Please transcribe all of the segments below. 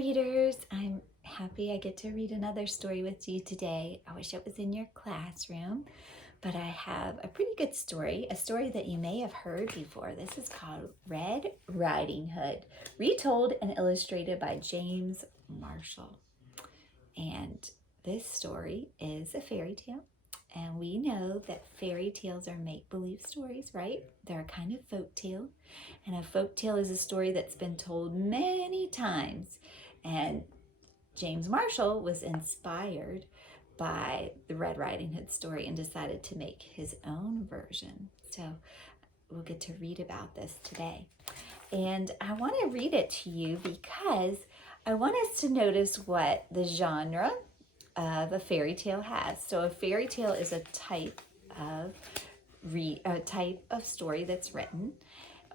readers. I'm happy I get to read another story with you today. I wish it was in your classroom, but I have a pretty good story, a story that you may have heard before. This is called Red Riding Hood, retold and illustrated by James Marshall. And this story is a fairy tale. And we know that fairy tales are make-believe stories, right? They're a kind of folk tale. And a folk tale is a story that's been told many times. And James Marshall was inspired by the Red Riding Hood story and decided to make his own version. So we'll get to read about this today. And I want to read it to you because I want us to notice what the genre of a fairy tale has. So a fairy tale is a type of story that's written,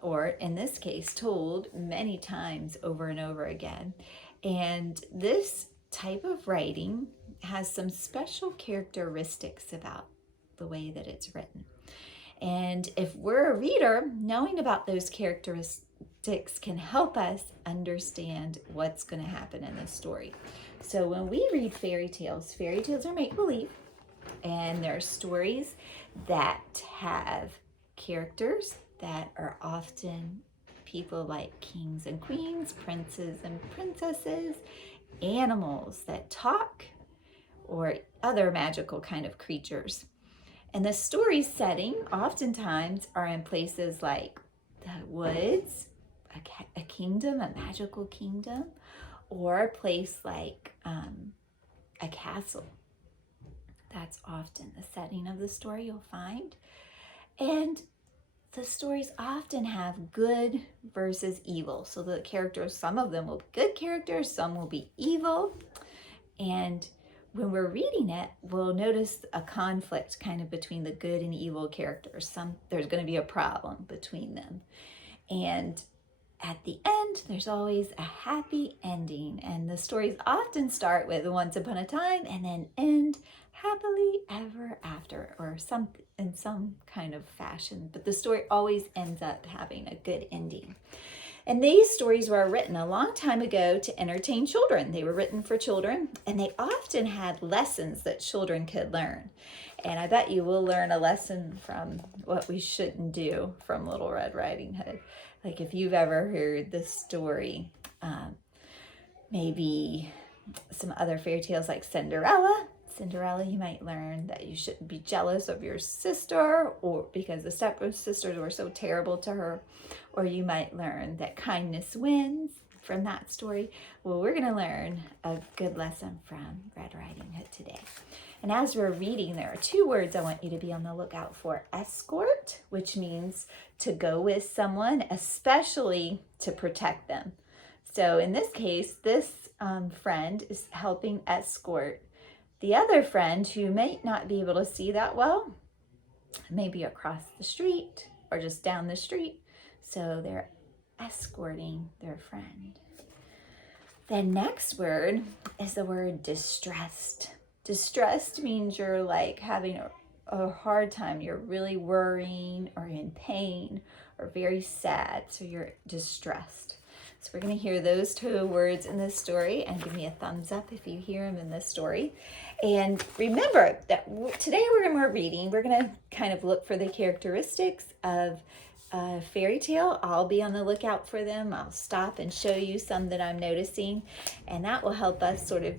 or in this case told many times over and over again. And this type of writing has some special characteristics about the way that it's written. And if we're a reader, knowing about those characteristics can help us understand what's going to happen in the story. So when we read fairy tales are make-believe, and they're stories that have characters that are often people like kings and queens, princes and princesses, animals that talk, or other magical kind of creatures. And the story setting oftentimes are in places like the woods, a kingdom, a magical kingdom, or a place like a castle. That's often the setting of the story you'll find. And the stories often have good versus evil. So the characters, some of them will be good characters, some will be evil. And when we're reading it, we'll notice a conflict kind of between the good and evil characters. There's going to be a problem between them. And at the end, there's always a happy ending. And the stories often start with once upon a time and then end happily ever after, or in some kind of fashion. But the story always ends up having a good ending. And these stories were written a long time ago to entertain children. They were written for children, and they often had lessons that children could learn. And I bet you will learn a lesson from what we shouldn't do from Little Red Riding Hood. Like if you've ever heard this story, maybe some other fairy tales like Cinderella, you might learn that you shouldn't be jealous of your sister, or because the stepsisters were so terrible to her. Or you might learn that kindness wins from that story. Well, we're going to learn a good lesson from Red Riding Hood today. And as we're reading, there are two words I want you to be on the lookout for. Escort, which means to go with someone, especially to protect them. So in this case, this friend is helping escort the other friend who may not be able to see that well, maybe across the street or just down the street. So they're escorting their friend. The next word is the word distressed. Distressed means you're like having a hard time. You're really worrying or in pain or very sad. So you're distressed. So we're going to hear those two words in this story, and give me a thumbs up if you hear them in this story. And remember that today when we're reading, we're going to kind of look for the characteristics of a fairy tale. I'll be on the lookout for them. I'll stop and show you some that I'm noticing, and that will help us sort of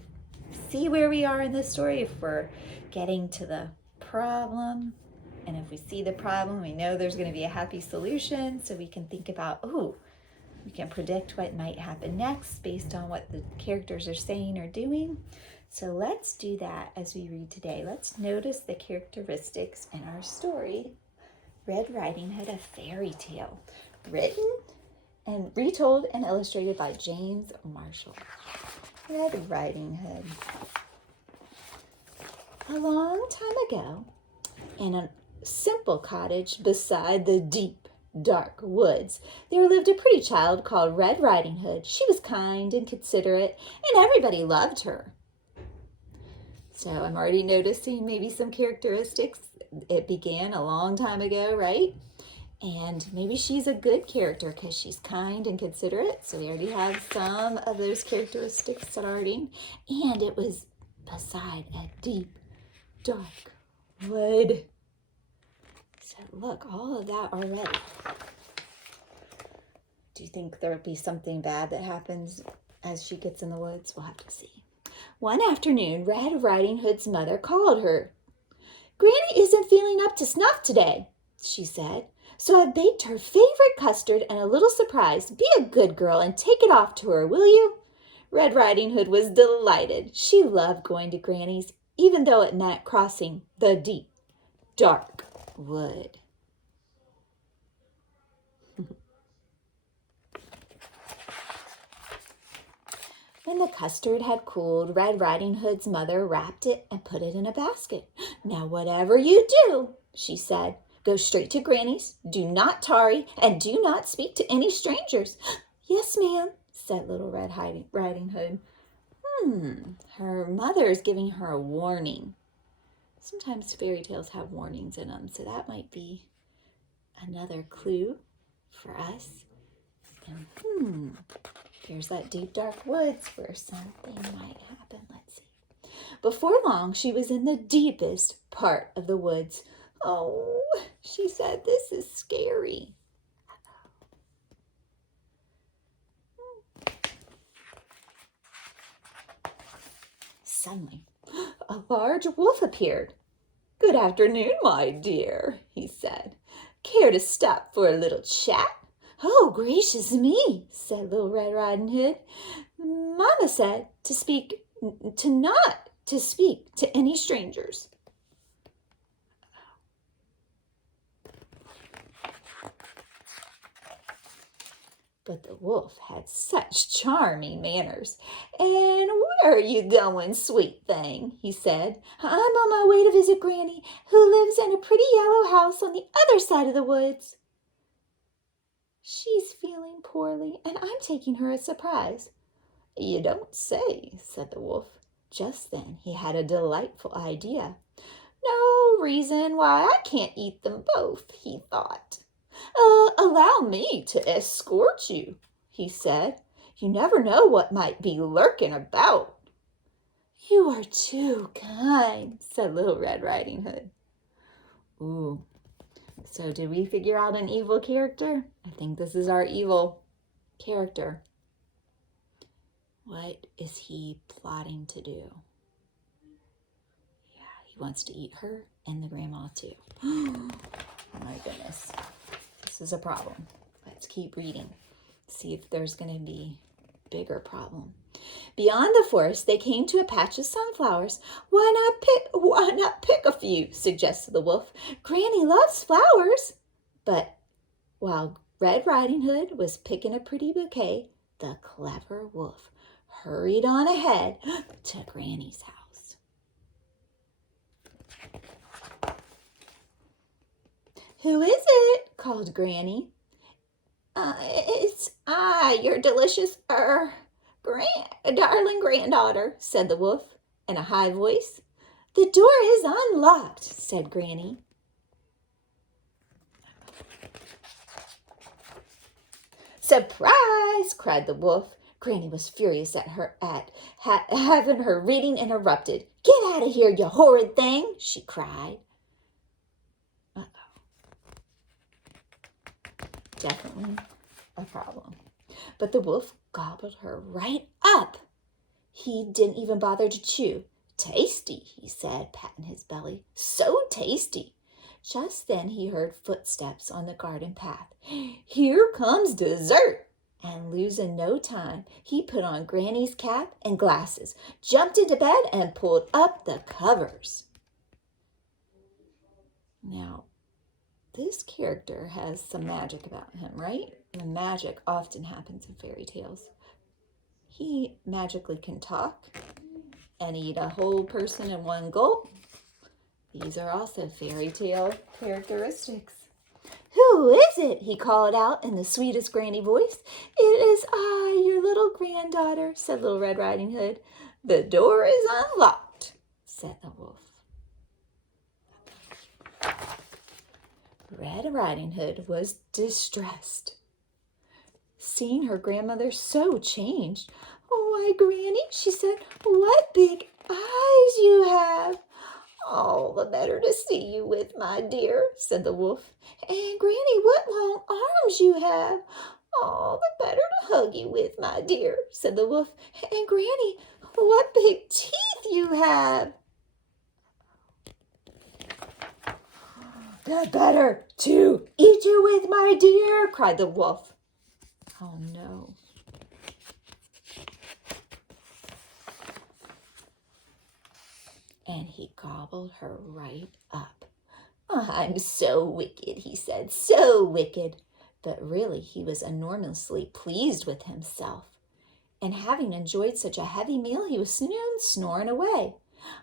see where we are in the story, if we're getting to the problem. And if we see the problem, we know there's going to be a happy solution, so we can think about, we can predict what might happen next based on what the characters are saying or doing. So let's do that as we read today. Let's notice the characteristics in our story, Red Riding Hood, a fairy tale, written and retold and illustrated by James Marshall. Red Riding Hood. A long time ago, in a simple cottage beside the deep, dark woods, there lived a pretty child called Red Riding Hood. She was kind and considerate, and everybody loved her. So I'm already noticing maybe some characteristics. It began a long time ago, right? And maybe she's a good character because she's kind and considerate. So we already have some of those characteristics starting. And it was beside a deep, dark wood. So look, all of that already. Do you think there'll be something bad that happens as she gets in the woods? We'll have to see. One afternoon, Red Riding Hood's mother called her. "Granny isn't feeling up to snuff today," she said. "So I've baked her favorite custard and a little surprise. Be a good girl and take it off to her, will you?" Red Riding Hood was delighted. She loved going to Granny's, even though it meant crossing the deep, dark wood. When the custard had cooled, Red Riding Hood's mother wrapped it and put it in a basket. "Now, whatever you do," she said, "go straight to Granny's, do not tarry, and do not speak to any strangers." "Yes, ma'am," said Little Red Riding Hood. Her mother is giving her a warning. Sometimes fairy tales have warnings in them, so that might be another clue for us. And there's that deep, dark woods where something might happen. Let's see. Before long, she was in the deepest part of the woods. "Oh," she said, "this is scary." Suddenly, a large wolf appeared. "Good afternoon, my dear," he said. "Care to stop for a little chat?" "Oh, gracious me," said Little Red Riding Hood. "Mama said not to speak to any strangers." But the wolf had such charming manners. "And where are you going, sweet thing?" he said. "I'm on my way to visit Granny, who lives in a pretty yellow house on the other side of the woods. She's feeling poorly, and I'm taking her a surprise." "You don't say," said the wolf. Just then he had a delightful idea. "No reason why I can't eat them both," he thought. Allow me to escort you," he said. "You never know what might be lurking about." "You are too kind," said Little Red Riding Hood. Ooh. So did we figure out an evil character? I think this is our evil character. What is he plotting to do? Yeah, he wants to eat her and the grandma too. Oh my goodness. This is a problem. Let's keep reading. See if there's going to be a bigger problem. Beyond the forest, they came to a patch of sunflowers. Why not pick a few?" suggested the wolf. "Granny loves flowers." But while Red Riding Hood was picking a pretty bouquet, the clever wolf hurried on ahead to Granny's house. "Who is it?" called Granny. It's I, your delicious, darling granddaughter," said the wolf in a high voice. "The door is unlocked," said Granny. "Surprise!" cried the wolf. Granny was furious at having her reading interrupted. "Get out of here, you horrid thing!" she cried. Definitely a problem. But the wolf gobbled her right up. He didn't even bother to chew. "Tasty," he said, patting his belly. "So tasty." Just then he heard footsteps on the garden path. "Here comes dessert." And losing no time, he put on Granny's cap and glasses, jumped into bed, and pulled up the covers. Now, this character has some magic about him, right? And magic often happens in fairy tales. He magically can talk and eat a whole person in one gulp. These are also fairy tale characteristics. "Who is it?" he called out in the sweetest Granny voice. "It is I, your little granddaughter," said Little Red Riding Hood. "The door is unlocked," said the wolf. Red Riding Hood was distressed, seeing her grandmother so changed. "Why, Granny," she said, "what big eyes you have!" "All the better to see you with, my dear," said the wolf. "And Granny, what long arms you have!" "All the better to hug you with, my dear," said the wolf. "And Granny, what big teeth you have!" "The better to eat you with, my dear," cried the wolf. Oh no. And he gobbled her right up. "Oh, I'm so wicked," he said, "so wicked." But really he was enormously pleased with himself. And having enjoyed such a heavy meal, he was soon snoring away.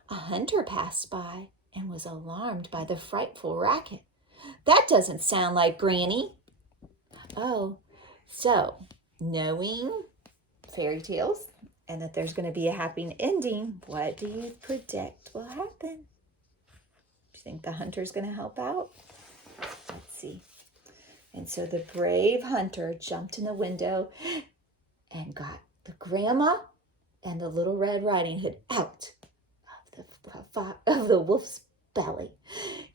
A hunter passed by and was alarmed by the frightful racket. "That doesn't sound like Granny." Oh, so knowing fairy tales and that there's going to be a happy ending, what do you predict will happen? Do you think the hunter's going to help out? Let's see. And so the brave hunter jumped in the window and got the grandma and the little Red Riding Hood out of the wolf's belly.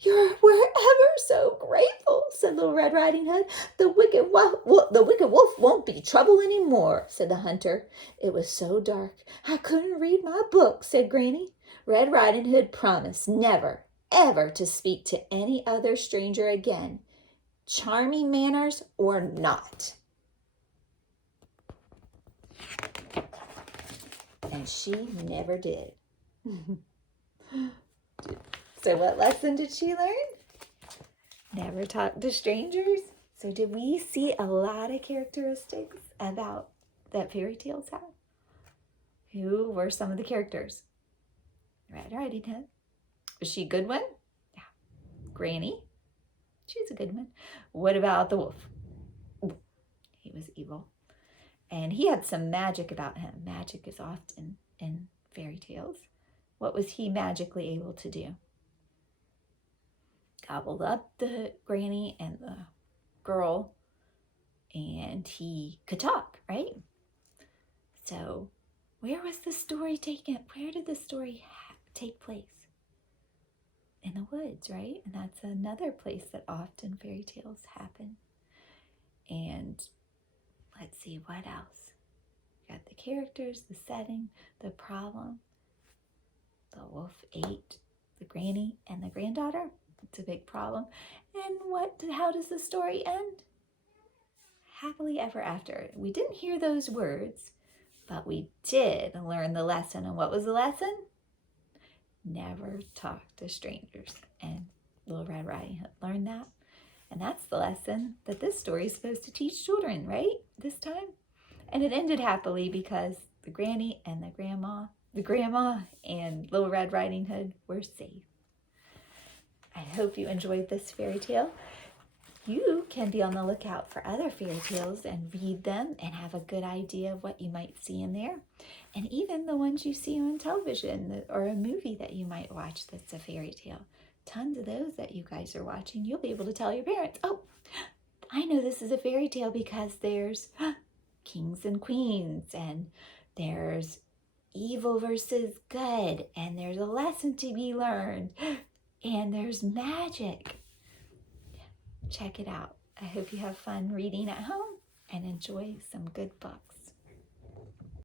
We're ever so grateful," said little Red Riding Hood. The wicked wolf won't be trouble any more," said the hunter. "It was so dark I couldn't read my book," said Granny. Red Riding Hood promised never, ever to speak to any other stranger again, charming manners or not. And she never did. So what lesson did she learn? Never talk to strangers. So did we see a lot of characteristics about that fairy tales have? Who were some of the characters? Red Riding Hood. Was she a good one? Yeah. Granny. She's a good one. What about the wolf? He was evil. And he had some magic about him. Magic is often in fairy tales. What was he magically able to do? Gobbled up the granny and the girl, and he could talk, right? So where was the story taken? Where did the story take place? In the woods, right? And that's another place that often fairy tales happen. And let's see, what else? We got the characters, the setting, the problem. The wolf ate the granny and the granddaughter. It's a big problem. And how does the story end? Happily ever after. We didn't hear those words, but we did learn the lesson. And what was the lesson? Never talk to strangers. And little Red Riding Hood learned that. And that's the lesson that this story is supposed to teach children, right? This time. And it ended happily because the granny and the grandma and little Red Riding Hood were safe. I hope you enjoyed this fairy tale. You can be on the lookout for other fairy tales and read them and have a good idea of what you might see in there. And even the ones you see on television or a movie that you might watch that's a fairy tale. Tons of those that you guys are watching. You'll be able to tell your parents, "Oh, I know this is a fairy tale because there's kings and queens, and there's evil versus good, and there's a lesson to be learned, and there's magic." Check it out. I hope you have fun reading at home and enjoy some good books.